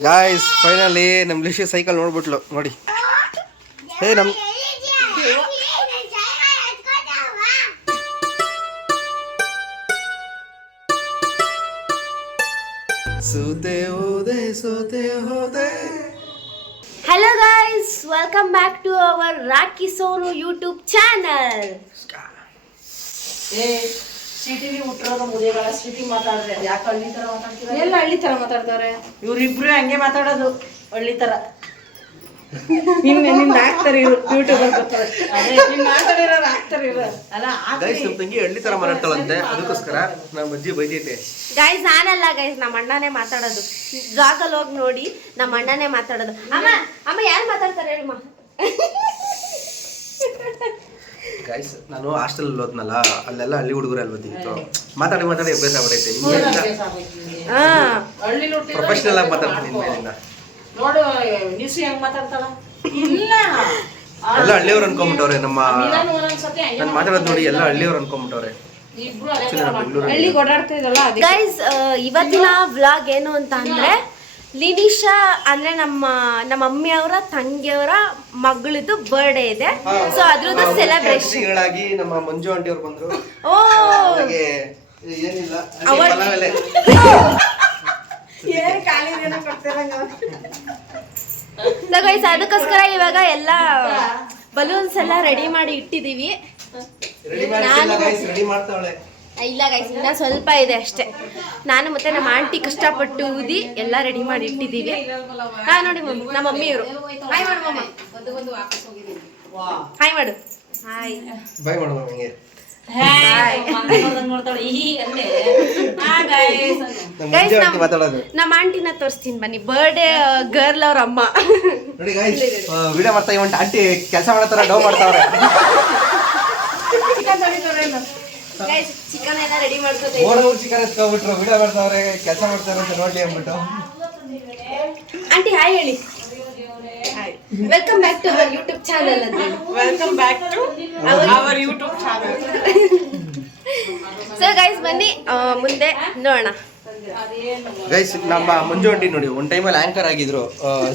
Guys finally ನಮ್ಮ ಲಿಶಿ cycle ನೋಡ್ಬಿಟ್ಲು ನೋಡಿ. ನಮ್ಮ ಸೋತೆ ಹೋದೆ. Hello guys, welcome back to our Raki Sonu YouTube channel. ಸಿಟಿಲಿ ಹುಟ್ಟಿರೋದು ಮುದಿಗಳ ಸಿಟಿ ಮಾತಾಡಿದ್ರೆ ಯಾಕೆ ಹಳ್ಳಿ ತರ ಮಾತಾಡ್ತೀರಾ? ಎಲ್ಲ ಹಳ್ಳಿ ತರ ಮಾತಾಡ್ತಾರೆ ಇವ್ರಿಬ್ರು ಹಂಗೆ ಮಾತಾಡೋದು ಹಳ್ಳಿ ತರ. ನಿನ್ನ ಹಾಕ್ತಾರೆ ಇವ್ರು ಯೂಟ್ಯೂಬರ್ ಬರ್ತಾರೆ. ಅದೇ ನಿನ್ನ ಮಾತಾಡಿರೋರು ಹಾಕ್ತಾರೆ ಇವ್ರು. ಅಲ್ಲ ಗೈಸ್ ನಮ್ಮ ತಂಗಿ ಹಳ್ಳಿ ತರ ಮಾತಾಡ್ತಾಳಂತೆ, ಅದಕ್ಕೋಸ್ಕರ ನಮ್ಮ ಅಜ್ಜಿ ಬೈದೈತೆ. ಗೈಸ್ ನಾನಲ್ಲ ಗೈಸ್, ನಮ್ಮ ಅಣ್ಣನೇ ಮಾತಾಡೋದು. ಜಾಗಲ್ಲಿ ಹೋಗಿ ನೋಡಿ, ನಮ್ಮ ಅಣ್ಣನೇ ಮಾತಾಡೋದು. ಅಮ್ಮ ಯಾರು ಮಾತಾಡ್ತಾರೆ ಹೇಳಮ್ಮ? ಗೈಸ್ ನಾನು ಹಾಸ್ಟೆಲ್ ಓದ್ನಲ್ಲ, ಅಲ್ಲೆಲ್ಲ ಹಳ್ಳಿ ಹುಡುಗರು ಅಲ್ಲಿ ಓದಿತ್ತು. ಮಾತಾಡಿ ಅಭ್ಯಾಸ ಆಗ್ಬಿಟ್ಟೈತೆ. ಹಳ್ಳಿ ಪ್ರೊಫೆಷನಲ್ ಆಗಿ ಮಾತಾಡ್ತೀನಿ ಇನ್ಮೇಲಿಂದ. ನೋಡು ನಿಸು ಹೆಂಗ್ ಮಾತಾಡ್ತಾಳ. ಇಲ್ಲ ಎಲ್ಲ ಹಳ್ಳಿಯವ್ರು ಅನ್ಕೊಂಬಿಟ್ಟವ್ರೆ. ಒಂದೊಂದ್ಸತಿ ನಾನು ಮಾತಾಡೋದು ನೋಡಿ ಎಲ್ಲ ಹಳ್ಳಿಯವ್ರು ಅನ್ಕೊಂಬಿಟ್ಟವ್ರೆ. ಇಬ್ರು ಅದೇ ತರ ಹಳ್ಳಿ ಓಡಾಡ್ತಾ ಇದ್ದಲ್ಲ. ಗೈಸ್ ಇವತ್ತಿನ ವ್ಲಾಗ್ ಏನು ಅಂತ ಅಂದ್ರೆ, ಲಿನಿಶಾ ಅಂದ್ರೆ ನಮ್ಮ ಮಮ್ಮಿಯವರ ತಂಗಿಯವರ ಮಗಳದ್ದು ಬರ್ಡೇ ಇದೆ. ಸೊ ಅದ್ರದ್ದು ಸೆಲೆಬ್ರೇಷನ್ ಆಗಿ ನಮ್ಮ ಮಂಜು ಆಂಟಿ ಅವ್ರು ಬಂದ್ರು. ಓ ಏನಿಲ್ಲ ಏನ್ ಖಾಲಿ ದಿನ ಕೊಡ್ತಿರಂಗ. ಸೊ ಗೈಸ್ ಅದಕ್ಕೋಸ್ಕರ ಇವಾಗ ಎಲ್ಲ ಬಲೂನ್ಸ್ ಎಲ್ಲ ರೆಡಿ ಮಾಡಿ ಇಟ್ಟಿದೀವಿ. ರೆಡಿ ಮಾಡ್ತಾವಳೆ. ಇಲ್ಲ ಗೈಸ್ ಇನ್ನ ಸ್ವಲ್ಪ ಇದೆ ಅಷ್ಟೇ. ನಾನು ಮತ್ತೆ ನಮ್ಮ ಆಂಟಿ ಕಷ್ಟಪಟ್ಟು ಊದಿ ಎಲ್ಲ ರೆಡಿ ಮಾಡಿ ಇಟ್ಟಿದ್ದೀವಿ. ಹಾ ನೋಡಿ ನಮ್ಮ ಮಮ್ಮಿಯವರು ಹಾಯ್ ಮಾಡು ಮಮ್ಮ. ಹಾಯ್ ಮಾಡು. ಹಾಯ್ ಬಾಯ್ ಮಾಡು ನನಗೆ. ನಮ್ಮ ಆಂಟಿನ ತೋರಿಸ್ತೀನಿ ಬನ್ನಿ. ಬರ್ಡೇ ಗರ್ಲ್ ಅವ್ರ ಅಮ್ಮ ನೋಡಿ ಗೈಸ್ ವಿಡಿಯೋ ಮಾಡ್ತಾ ಇವಂಟ ಆಂಟಿ ಕೆಲಸ ಮಾಡತಾರ ಡೌ ಮಾಡ್ತಾವ್ರೆ. ಗೈಸ್ ಚಿಕನ್ ಎಲ್ಲ ರೆಡಿ ಮಾಡ್ಕೋತಾ ಓಡೋರು ಚಿಕನ್ ಎತ್ಕೊಂಡ್ಬಿಟ್ರು, ವಿಡಿಯೋ ಮಾಡ್ತಾವ್ರೆ ಕೆಲಸ ಮಾಡ್ತಾರೆ ಅಂತ ನೋಡ್ಲಿ ಅಂದ್ಬಿಟ್ಟು. ಆಂಟಿ ಹಾಯ್ ಹೇಳಿ. Welcome back to our YouTube channel ಅಂತ. Welcome back to our YouTube channel. So guys ಬನ್ನಿ ಮುಂದೆ ನೋಡೋಣ. ಗೈಸ್ ನಮ್ಮ ಮಂಜು ಆಂಟಿ ನೋಡಿ ಒಂದ್ ಟೈಮಲ್ಲಿ ಆಂಕರ್ ಆಗಿದ್ರು.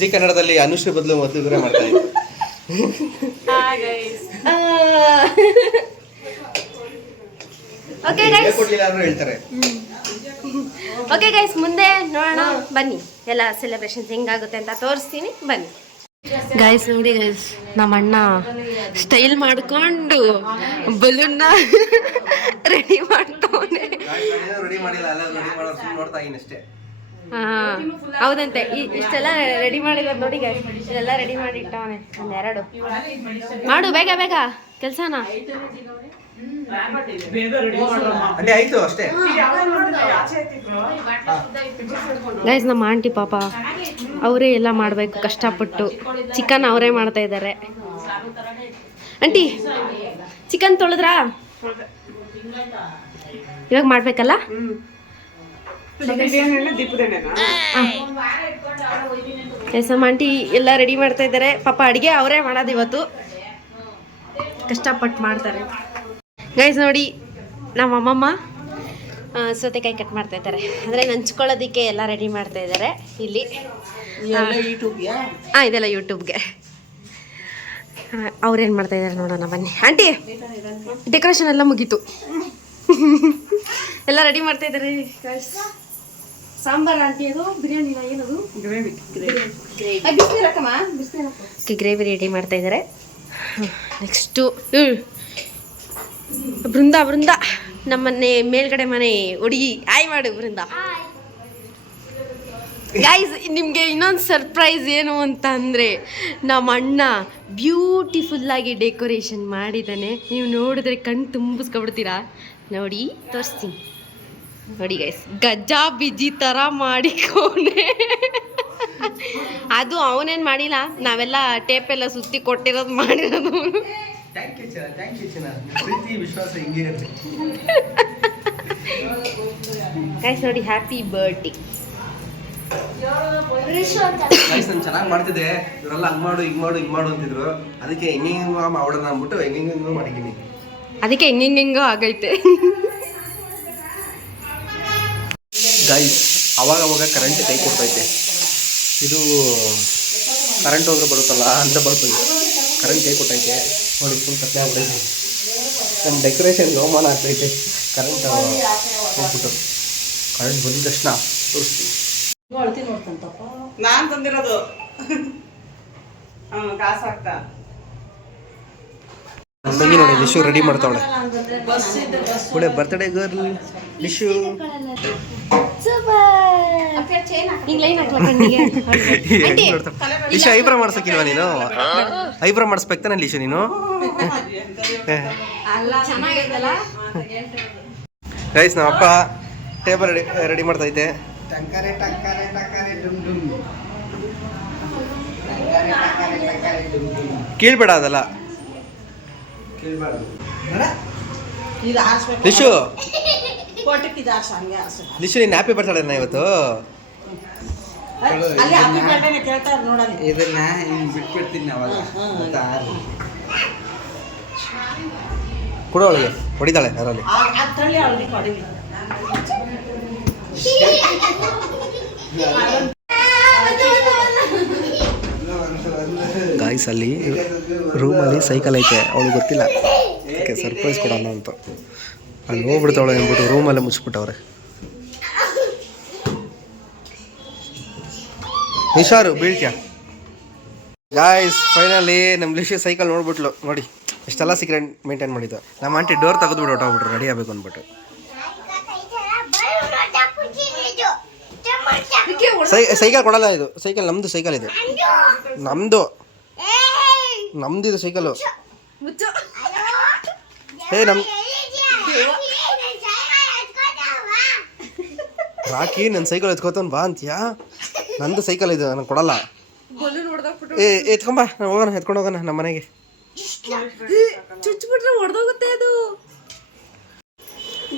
ಜಿ ಕನ್ನಡದಲ್ಲಿ ಅನುಶ್ರೀ ಬದಲು ಮದುವೆ ಮಾಡ್ತಾ ಇದ್ರು. ಓಕೆ ಗೈಸ್, ಹೇಳ್ತಾರೆ. ಓಕೆ ಗೈಸ್ ಮುಂದೆ ನೋಡೋಣ ಬನ್ನಿ. ಎಲ್ಲ ಸೆಲೆಬ್ರೇಷನ್ಸ್ ಹೆಂಗಾಗುತ್ತೆ ಅಂತ ತೋರಿಸ್ತೀನಿ ಬನ್ನಿ. ಗೈಸ್ ನೋಡಿ ಗೈಸ್, ನಮ್ಮ ಅಣ್ಣ ಸ್ಟೈಲ್ ಮಾಡ್ಕೊಂಡು ಬಲೂನ್ನ ರೆಡಿ ಮಾಡ್ತಾವನೆ. ರೆಡಿ ಮಾಡಿಲ್ಲ, ರೆಡಿ ಮಾಡೋದು ಸುಮ್ಮನೆ ನೋಡ್ತಾ ಇದೀನಿ ಅಷ್ಟೇ. ಹಾ ಹೌದಂತೆ. ಇಷ್ಟೆಲ್ಲ ರೆಡಿ ಮಾಡಿರೋದು ನೋಡಿ ಗೈಸ್, ಇದೆಲ್ಲ ರೆಡಿ ಮಾಡಿ ಇಟ್ಟವನೆ. ಒಂದೆರಡು ಮಾಡು ಬೇಗ ಬೇಗ ಕೆಲಸನ. ಅಲ್ಲಿ ಆಯ್ತು ಅಷ್ಟೇ. ಗೈಸ್ ನಮ್ಮ ಆಂಟಿ ಪಾಪ ಅವರೇ ಎಲ್ಲ ಮಾಡಬೇಕು ಕಷ್ಟಪಟ್ಟು. ಚಿಕನ್ ಅವರೇ ಮಾಡ್ತಾ ಇದ್ದಾರೆ. ಆಂಟಿ ಚಿಕನ್ ತೊಳೆದ್ರಾ? ಇವಾಗ ಮಾಡ್ಬೇಕಲ್ಲ. ಗೈಸ್ ನಮ್ಮ ಆಂಟಿ ಎಲ್ಲ ರೆಡಿ ಮಾಡ್ತಾ ಇದ್ದಾರೆ. ಪಾಪ ಅಡುಗೆ ಅವರೇ ಮಾಡೋದು ಇವತ್ತು, ಕಷ್ಟಪಟ್ಟು ಮಾಡ್ತಾರೆ. ಗೈಸ್ ನೋಡಿ ನಮ್ಮ ಅಮ್ಮಮ್ಮ ಸೌತೆಕಾಯಿ ಕಟ್ ಮಾಡ್ತಾ ಇದ್ದಾರೆ. ಅಂದರೆ ನಂಚ್ಕೊಳ್ಳೋದಕ್ಕೆ ಎಲ್ಲ ರೆಡಿ ಮಾಡ್ತಾ ಇದ್ದಾರೆ ಇಲ್ಲಿ. ಹಾಂ ಇದೆಲ್ಲ ಯೂಟ್ಯೂಬ್ಗೆ. ಅವ್ರೇನು ಮಾಡ್ತಾ ಇದ್ದಾರೆ ನೋಡೋಣ ಬನ್ನಿ. ಆಂಟಿ ಡೆಕೋರೇಷನ್ ಎಲ್ಲ ಮುಗೀತು, ಎಲ್ಲ ರೆಡಿ ಮಾಡ್ತಾ ಇದ್ದಾರೆ. ಸಾಂಬಾರ್ ಆಂಟಿ, ಅದು ಬಿರಿಯಾನಿನ ಏನದು? ಗ್ರೇವಿ ರೆಡಿ ಮಾಡ್ತಾ ಇದ್ದಾರೆ. ನೆಕ್ಸ್ಟು ಬೃಂದ ನಮ್ಮನೆ ಮೇಲ್ಗಡೆ ಮನೆ ಹುಡುಗಿ. ಆಯ್ ಮಾಡು ಬೃಂದ. ಗೈಸ್ ನಿಮಗೆ ಇನ್ನೊಂದು ಸರ್ಪ್ರೈಸ್ ಏನು ಅಂತ ಅಂದರೆ, ನಮ್ಮ ಅಣ್ಣ ಬ್ಯೂಟಿಫುಲ್ಲಾಗಿ ಡೆಕೋರೇಷನ್ ಮಾಡಿದ್ದಾನೆ. ನೀವು ನೋಡಿದ್ರೆ ಕಣ್ಣು ತುಂಬಿಸ್ಕೊಬಿಡ್ತೀರಾ. ನೋಡಿ ತೋರಿಸ್ತೀನಿ ನೋಡಿ ಗೈಸ್, ಗಜ್ಜಾ ಬಿಜಿ ಥರ ಮಾಡಿಕೋನೆ. ಅದು ಅವನೇನು ಮಾಡಿಲ್ಲ, ನಾವೆಲ್ಲ ಟೇಪೆಲ್ಲ ಸುತ್ತಿ ಕೊಟ್ಟಿರೋದು ಮಾಡಿರೋದು. ಗೈಸ್ ನೋಡಿ ಹ್ಯಾಪಿ ಬರ್ಡೇ. ಚೆನ್ನಾಗಿ ಮಾಡ್ತಿದ್ದೆ, ಇವರೆಲ್ಲ ಹಂಗ್ ಮಾಡು ಹಿಂಗ್ ಮಾಡು ಅಂತಿದ್ರು. ಅದಕ್ಕೆ ಹೆಂಗ ಮಾಡೋಣ ಅಂದ್ಬಿಟ್ಟು ಹೆಂಗ ಮಾಡಿದೀನಿ. ಅದಕ್ಕೆ ಹೆಂಗೆಂಗೋ ಆಗೈತೆ. ಗೈಸ್ ಅವಾಗ ಕರೆಂಟ್ ಕೈ ಕೊಡ್ತೈತೆ. ಇದು ಕರೆಂಟ್ ಹೋದ್ರೆ ಬರುತ್ತಲ್ಲ ಅಂತ ಬಲ್ಪ್ ಇದು ಕರೆಂಟ್ ಕೈ ಕೊಟ್ಟೈತೆ ನೋಡಿ ಫುಲ್ ಕತ್ಲೆ ಆಗ್ಬಿಟ್ಟೈತೆ ನಮ್ಮ ಡೆಕೋರೇಷನ್ಗೆ ಅವಮಾನ ಆಗ್ತೈತೆ ಕರೆಂಟ್ ಹೋಗ್ಬಿಟ್ಟು ಕರೆಂಟ್ ಬಂದಿದ ತಕ್ಷಣ ತೋರಿಸ್ತೀವಿ ಅಳ್ತಿ ನೋಡ್ತಂತಪ್ಪ ನಾನ್ ತಂದಿರೋದು ಕಾಸು ಹಾಕ್ತಾ ನಮ್ಮ ತಂಗಿ ನೋಡಿ ಲಿಶು ರೆಡಿ ಮಾಡ್ತಾವಳೆ ಬಸ್ ಇದ್ರೆ ಬಸ್ ಒಳ್ಳೆ ಬರ್ತ್ಡೇ ಗರ್ಲ್ ಲಿಶು ಹಿಂಗ್ ಲೈನ್ ಹಾಕ್ಲ ಕಣ್ಣಿಗೆ ಆಂಟಿ ಲಿಶು ಐಬ್ರಾ ಮಾಡ್ಸಕ್ಕಿಲ್ವಾ ನೀನು ಐಬ್ರಾ ಮಾಡಿಸ್ಬೇಕಾನೆ ಲಿಶು ನೀನು ಚೆನ್ನಾಗಿದಲ್ಲ ಗೈಸ್ ನಮ್ಮ ಅಪ್ಪ ಟೇಬಲ್ ರೆಡಿ ಮಾಡ್ತೈತೆ ಕೀಳ್ಬೇಡ ಅದಲ್ಲ ಇದು ಆರಿಸ್ಬೇಕು ಲಿಶು ಕೋಟಕ್ಕೆ ಇದು ಆರ್ಸ ಹಂಗೆ ಆರ್ಸ ಲಿಶು ನೀನು ಹ್ಯಾಪಿ ಬರ್ತಾಳೆ ಇವತ್ತು ಅಲ್ಲಿ ಹ್ಯಾಪಿ ಬರ್ಡೇನೆ ಕೇಳ್ತಾರೆ ನೋಡಲ್ಲಿ ಇದನ್ನ ಹಿಂಗ್ ಬಿಟ್ಬಿಡ್ತೀನಿ ಅವಾಗ ಕೊಡು ಅವಳಿಗೆ ಹೊಡಿತಾಳೆ ಅದರಲ್ಲಿ ಆ ತಳ್ಳಿ ಅವಳಿಗೆ ಕೊಡಿಲಿ ಗಾಯ್ಸ್ ಅಲ್ಲಿ ರೂಮಲ್ಲಿ ಸೈಕಲ್ ಐತೆ ಅವಳಿಗೆ ಗೊತ್ತಿಲ್ಲ ಅದಕ್ಕೆ ಸರ್ಪ್ರೈಸ್ ಕೊಡೋಣ ಅಂತ ಅಲ್ಲಿ ಹೋಗ್ಬಿಡ್ತಾವಳೆ ಅಂದ್ಬಿಟ್ಟು ರೂಮಲ್ಲೇ ಮುಚ್ಚಿಬಿಟ್ಟವ್ರೆ ನಿಶಾರು ಬೀಳ್ತ್ಯಾ ಗಾಯ್ಸ್ ಫೈನಲಿ ನಮ್ಮ ಲಿಶಿ ಸೈಕಲ್ ನೋಡ್ಬಿಟ್ಲು ನೋಡಿ ಎಷ್ಟೆಲ್ಲ ಸೀಕ್ರೆಟ್ ಮೇಂಟೈನ್ ಮಾಡಿದ್ದು ನಮ್ಮ ಆಂಟಿ ಡೋರ್ ತೆಗೆದ್ಬಿಟ್ಟು ಹೊಟ್ಟೋಗ್ಬಿಟ್ರು ರೆಡಿ ಆಗಬೇಕು ಅಂದ್ಬಿಟ್ಟು ಸೈಕಲ್ ಕೊಡಲ್ಲ ಇದು ಸೈಕಲ್ ನಮ್ದು ಸೈಕಲ್ ಇದು ನಮ್ದು ಇದು ಸೈಕಲ್ ರಾಕಿ ನನ್ನ ಸೈಕಲ್ ಎತ್ಕೋತಾನ ಬಾ ಅಂತೀಯಾ ನಂದು ಸೈಕಲ್ ಇದು ನನಗೆ ಕೊಡಲ್ಲ ಎತ್ಕೊಂಬ ಹೋಗೋಣ ಎತ್ಕೊಂಡು ಹೋಗೋಣ ನಮ್ಮ ಮನೆಗೆ ಚುಚ್ಬಿಟ್ರೆ ಹೊಡೆದೋಗುತ್ತೆ ಅದು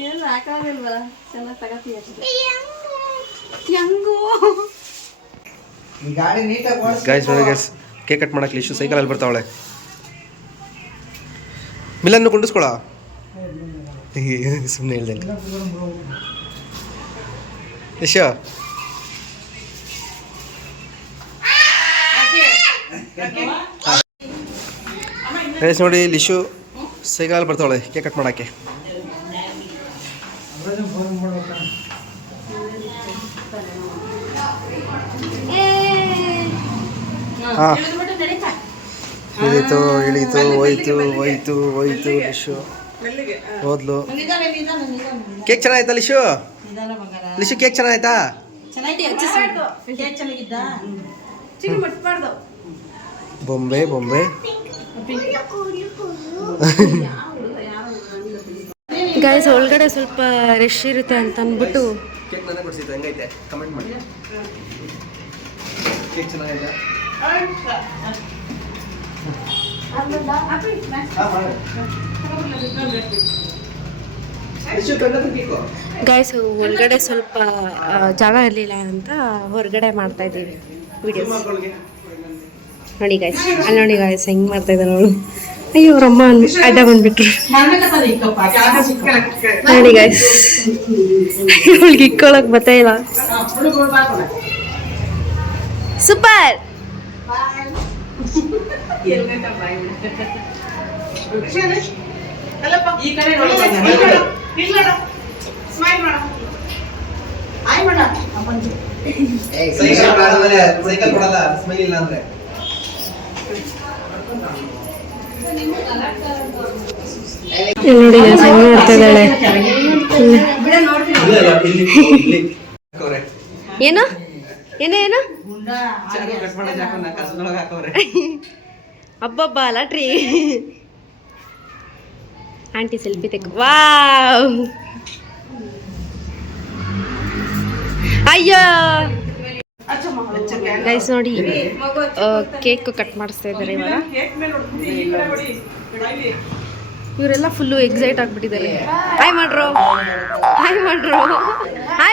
ಏನು ಹಾಕೋದಿಲ್ವಾ ಚೆನ್ನಾಗಿ ತಗೋತೀಯ ಹೆಂಗೋ ಈ ಗಾಡಿ ನೀಟಾಗಿ ಗೈಸ್ ನೋಡಿ ಗೈಸ್ ಕೇಕ್ ಕಟ್ ಮಾಡಕ್ಕೆ ಲಿಶು ಸೈಕಲಲ್ಲಿ ಬರ್ತಾವಳೆ ಮಿಲನ್ನು ಕುಂಡಿಸ್ಕೊಳ ಸುಮ್ಮನೆ ಹೇಳ್ದಂಗೆ ಲಿಶು ಗೈಸ್ ನೋಡಿ ಲಿಶು ಸೈಕಲಲ್ಲಿ ಬರ್ತಾವಳೆ ಕೇಕ್ ಕಟ್ ಮಾಡೋಕ್ಕೆ ಹಾಂ ಇಳೀತು ಇಳೀತು ಹೋಯ್ತು ಲಿಶು ಹೋದ್ಲು ಕೇಕ್ ಚೆನ್ನಾಯ್ತಾ ಲಿಶು ಲಿಶು ಕೇಕ್ ಚೆನ್ನಾಯ್ತಾ ಬೊಂಬೆ ಗೈಸ್ ಒಳಗಡೆ ಸ್ವಲ್ಪ ರಶ್ ಇರುತ್ತೆ ಅಂತ ಅಂದ್ಬಿಟ್ಟು ಕೇಕ್ ನನಗೆ ಕೊಡ್ಸಿದ್ದು ಹೆಂಗೈತೆ ಕಮೆಂಟ್ ಮಾಡಿ ಕೇಕ್ ಚೆನ್ನಾಗೈತಾ ಗೈಸ್ ಒಳಗಡೆ ಸ್ವಲ್ಪ ಜಾಗ ಇರಲಿಲ್ಲ ಅಂತ ಹೊರಗಡೆ ಮಾಡ್ತಾ ಇದ್ದೀವಿ ವಿಡಿಯೋಸ್ ನೋಡಿ ಗೈಸ್ ಅಲ್ಲಿ ನೋಡಿ ಗೈಸ್ ಹೆಂಗೆ ಮಾಡ್ತಾ ಇದ್ದಾರೆ ಅವಳು ಅಯ್ಯೋ ಅವ್ರಮ್ಮ ಅಡ್ಡ ಬಂದ್ಬಿಟ್ರು ನೋಡಿ ಗೈಸ್ ಇವಳಿಗೆ ಇಕ್ಕೊಳಕ್ ಬರ್ತಾ ಇಲ್ಲ ಸೂಪರ್ ಈ ಕಡೆ ಸ್ಮೈಲ್ ಮಾಡ ಆಯ್ ಮಾಡ ಅಪ್ಪಂಜಿ ಸೈಕಲ್ ಕೊಡಲ್ಲ ಸ್ಮೈಲ್ ಇಲ್ಲ ಅಂದ್ರೆ ನೋಡಿ ಹೆಂಗ್ ಮಾಡ್ತಾ ಇದ್ದಾಳೆ ಏನು ಏನು ಅಬ್ಬಬ್ಬ ಲಾಟ್ರಿ ಆಂಟಿ ಸೆಲ್ಫಿ ತೆಗ್ ವಾವ್ ಅಯ್ಯೋ ಗೈಸ್ ನೋಡಿ ಕೇಕ್ ಕಟ್ ಮಾಡಿಸ್ತಾ ಇದ್ದಾರೆ ಇವಾಗ ಇವರೆಲ್ಲ ಫುಲ್ಲು ಎಕ್ಸೈಟ್ ಆಗ್ಬಿಟ್ಟಿದ್ದಾರೆ ಹಾಯ್ ಮಾಡ್ರು ಹಾಯ್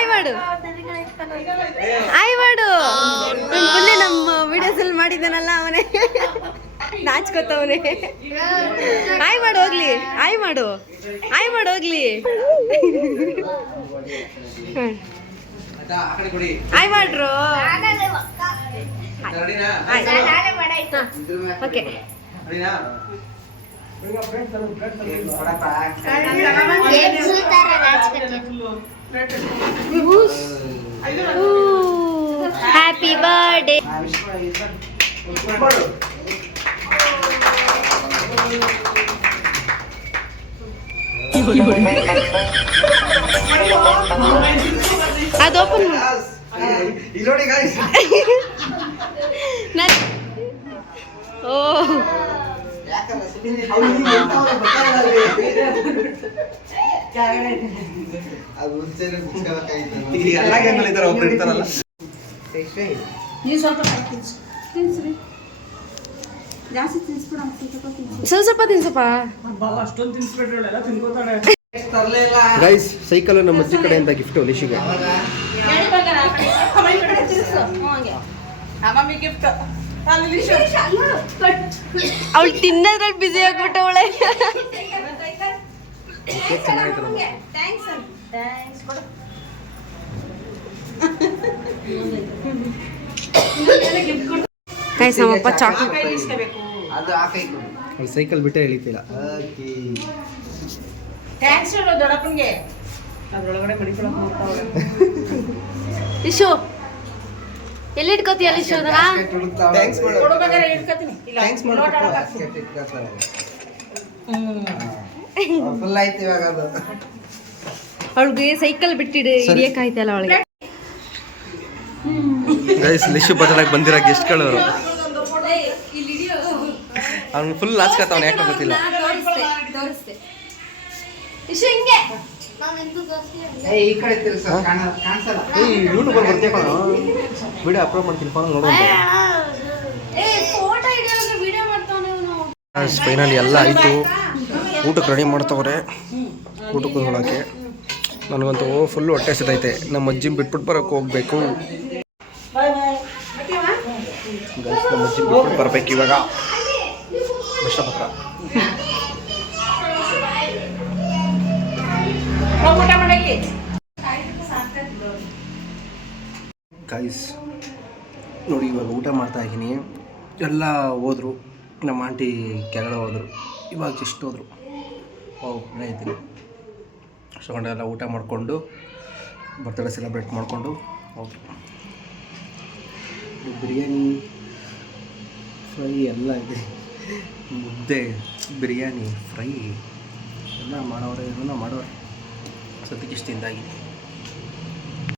ಮಾಡು ಹಾಯ್ ಮಾಡು ಮೊನ್ನೆ ನಮ್ಮ ವಿಡಿಯೋಸಲ್ಲಿ ಮಾಡಿದ್ದಾನಲ್ಲ ಅವನೇ ನಾಚ್ಕೋತವನೇ ಹಾಯ್ ಮಾಡು ಹೋಗ್ಲಿ ಹಾಯ್ ಮಾಡು ಹೋಗ್ಲಿ ಹಾಯ್ ಮಾಡ್ರು ರೆಡಿನಾ? ಇದ್ರ ಮ್ಯಾಲ್ ಓಕೆ ರೆಡಿನಾ? ಕೇಕ್ ಕೊಡಪ್ಪ. Happy birthday. ವಿಶ್ ಮಾಡು. ಅದು ಓಪನ್ ಇಲ್ಲಿ ನೋಡಿ guys. ಓ ಯಾಕಲ್ಲ ಸುಮ್ಮನೆ ಅವ್ನು ಹಿಂಗೆ ಹೇಳ್ತಾವ್ನೆ ಗೊತ್ತಾಗಲ್ಲ ಅದು ಮುಂಚೆನೆ ಮುಚ್ಕೋಬೇಕಾಗಿತ್ತು. ಈಗ ಎಲ್ಲ ಗೇಮ್ಗಳು ಈ ಥರ ಒಬ್ರು ಇರ್ತಾರಲ್ಲ. ನೀವು ಸ್ವಲ್ಪ ತಿನ್ಸ್ರಿ ಜಾಸ್ತಿ ತಿನ್ಸ್ಬಿಡ ಸ್ವಲ್ಪ ತಿನ್ಸಪ್ಪ. ಅಷ್ಟೊಂದು ತಿನ್ಸ್ಬಿಟ್ರಲ್ಲ ಎಲ್ಲ ತಿನ್ಕೋತಾಳೆ. ತರ್ಲೇ ಇಲ್ಲ. ಗೈಸ್ ಸೈಕಲ್ ನಮ್ಮ ಅಜ್ಜಿ ಕಡೆಯಿಂದ ಗಿಫ್ಟ್ ಲಿಶಿಗೆ. ಅಮ್ಮಮ್ಮಿ ಗಿಫ್ಟ್ ಅವಳು ತಿನ್ನೋದ್ರಲ್ಲಿ ಬಿಸಿ ಆಗ್ಬಿಟ್ಟವಳೆ. ಕೇಕ್ ಚೆನ್ನಾಗಿತ್ತು ನಮ್ಮ. ಗೈಸ್ ನಮ್ಮಪ್ಪ ಚಾಕ್ಲೇಟ್ ಅದು ಆ ಕೈ ಕೊಡು. ಅಲ್ಲಿ ಸೈಕಲ್ ಬಿಟ್ಟೆ ಎಳಿತಿಲ್ಲ. ಓಕೆ. ಥ್ಯಾಂಕ್ಸ್ ಹೇಳೋ ದೊಡ್ಡಪ್ಪನಿಗೆ. ಅದ್ರೊಳಗಡೆ ಮಡಿಕೊಳಕ್ ನೋಡ್ತಾವಳೆ. ಇಶು ಎಲ್ಲಿ ಇಟ್ಕೋತೀಯ ಅಲ್ಲಿ ಇಶು ಅದನ್ನ? basket ಹುಡುಕ್ತಾವ್ಳೆ. Thanks ಮಾಡು. ಕೊಡ್ಬೇಕಾದ್ರೆ ಇಟ್ಕೊತೀನಿ ಇಲ್ಲ Thanks ಮಾಡು. ಲೋಟ ಹಾಕ್ ಹಾಕ್ತೀನಿ. basket ಇಟ್ಕೊತಾಳೆ. ಫುಲ್ ಆಯ್ತು ಇವಾಗ ಅದು. ಅವಳಿಗೆ ಸೈಕಲ್ ಬಿಟ್ಟಿಡು ಹಿಡಿಯಕ್ಕಾಯ್ತಲ್ಲ ಅವಳಿಗೆ. ಗೈಸ್ ಲಿಶು ಬದಲಾಗಿ ಬಂದಿರೋ ಗೆಸ್ಟ್ಗಳು ಅವರು. ಅವ್ನು ಫುಲ್ ಲಾಚ್ಕತ್ತವನು ಯಾಕೆ ಗೊತ್ತಿಲ್ಲ. ಇಶು ಹಿಂಗೆ ಏ ಈ ಕಡೆ ತಿರ್ಸು ಕಾಣಿಸಲ್ಲ. ಯೂಟ್ಯೂಬರ್ ಬರ್ತೀಯ ಕಣೋ. ವಿಡಿಯೋ ಅಪ್ಲೋಡ್ ಮಾಡ್ತೀನಿ ಫೋನ್ ನೋಡು. ಫೋಟೋ ಹಿಡಿಯೋದ್ರೆ ವಿಡಿಯೋ ಮಾಡ್ತಾನೆ ಅವನು. ಫೈನಲಿ ಎಲ್ಲ ಆಯಿತು. ಊಟಕ್ಕೆ ರೆಡಿ ಮಾಡ್ತವ್ರೆ. ಊಟಕ್ಕೆ ಹೋಗೋಕ್ಕೆ ನನಗಂತೂ ಫುಲ್ ಹೊಟ್ಟೆ ಸಿದೈತೆ. ನಮ್ಮ ಅಜ್ಜಿ ಬಿಟ್ಬಿಟ್ಟು ಬರೋಕ್ಕೆ ಹೋಗ್ಬೇಕು. ಗೈಸ್ ನಮ್ಮ ಅಜ್ಜಿ ಬಿಟ್ಬಿಟ್ಟು ಬರ್ಬೇಕು ಇವಾಗ. ಇಷ್ಟಪತ್ರ ಊಟ ಮಾಡಲಿ. ಗೈಸ್ ನೋಡಿ ಇವಾಗ ಊಟ ಮಾಡ್ತಾ ಇದ್ದೀನಿ. ಎಲ್ಲ ಹೋದರು. ನಮ್ಮ ಆಂಟಿ ಕೆಳಗಡೆ ಹೋದರು. ಇವಾಗ ಜಸ್ಟ್ ಹೋದರು. ನಾನು ಇದ್ದೀನಿ. ಅಷ್ಟೊಂಡೆಲ್ಲ ಊಟ ಮಾಡಿಕೊಂಡು ಬರ್ತ್ಡೇ ಸೆಲೆಬ್ರೇಟ್ ಮಾಡಿಕೊಂಡು ಹೋಗಿ ಬಿರಿಯಾನಿ ಫ್ರೈ ಎಲ್ಲ ಇದೆ. ಮುದ್ದೆ ಬಿರಿಯಾನಿ ಫ್ರೈ ಎಲ್ಲ ಮಾಡೋರೆ ಏನೋ ಮಾಡೋರೆ. ಸದ್ಯಕ್ಕೆ ಇಷ್ಟು ತಿಂದಾಗಿದೆ.